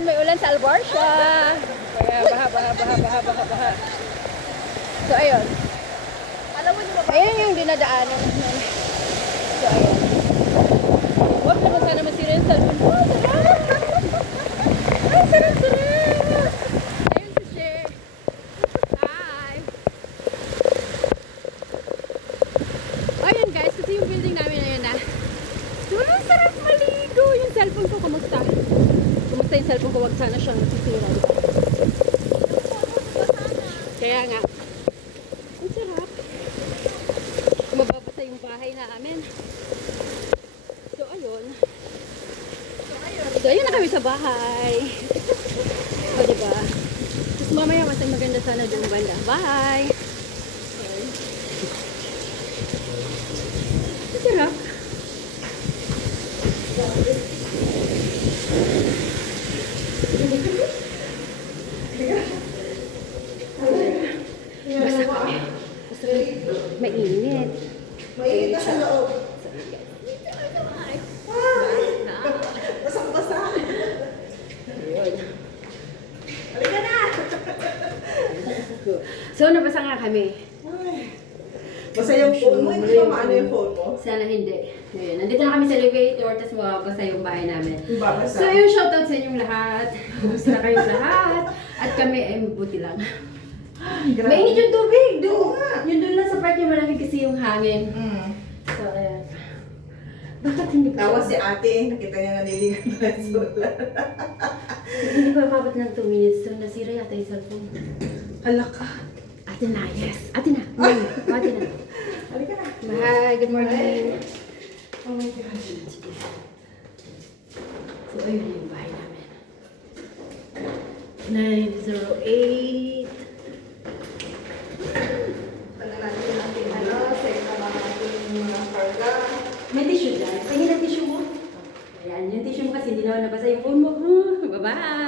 may ulan sa Albarcia. Kaya baha. So, ayun. Alam mo di ba? Ayun yung dinadaanan namin. So, ayun. Huwag naman sana masira yung cellphone ko. Sarap! Ay, sarap! Ayun si She. Hi! Ayun guys, kasi yung building namin ayun na. Sobrang sarap maligo! Yung cellphone ko, kamusta? Kamusta yung cellphone ko? Huwag sana siyang nasisira. Kaya nga. Ang sarap. Mababasa yung bahay namin. So, ayun. So, ayun na kami sa bahay. O, diba? Tapos mamaya mas maganda sana doon banda. Bye! Okay. Ang sarap. Basta kami. Basta mainit. Mainit na sa loob. Basang-basa. Ayun. Halika na! So, nabasa nga kami. Ay. Basta yung phone mo, hindi ba maano yung phone mo? Sana hindi. Ayun. Nandito na kami sa elevator, tapos mababasa yung bahay namin. Babasa. So, yung shoutout sa inyong lahat. Gusto na kayong lahat. At kami ay mabuti lang. Grabe. Mainit yung tubig. Oo nga. Yun doon lang sa part yung malamig kasi yung hangin. Mm. So, ayan. Bakit hindi pa? Tawa si ate, nakita niya naniligan na sa solar. Hindi pa mabot ng 2 minutes. So, nasira yata yung cellphone. Hala ka. Ate na, yes. Ate na. Ate na. Halika na. Bye. Good morning. Oh my gosh. So, ayun yung bahay namin. 908. Ano natin yung ating ano, check na mga ating mga karga. May tissue dyan. Tingin ang tissue mo. Ayan, yung tissue mo kasi hindi naman nabasa yung phone mo. Bye-bye.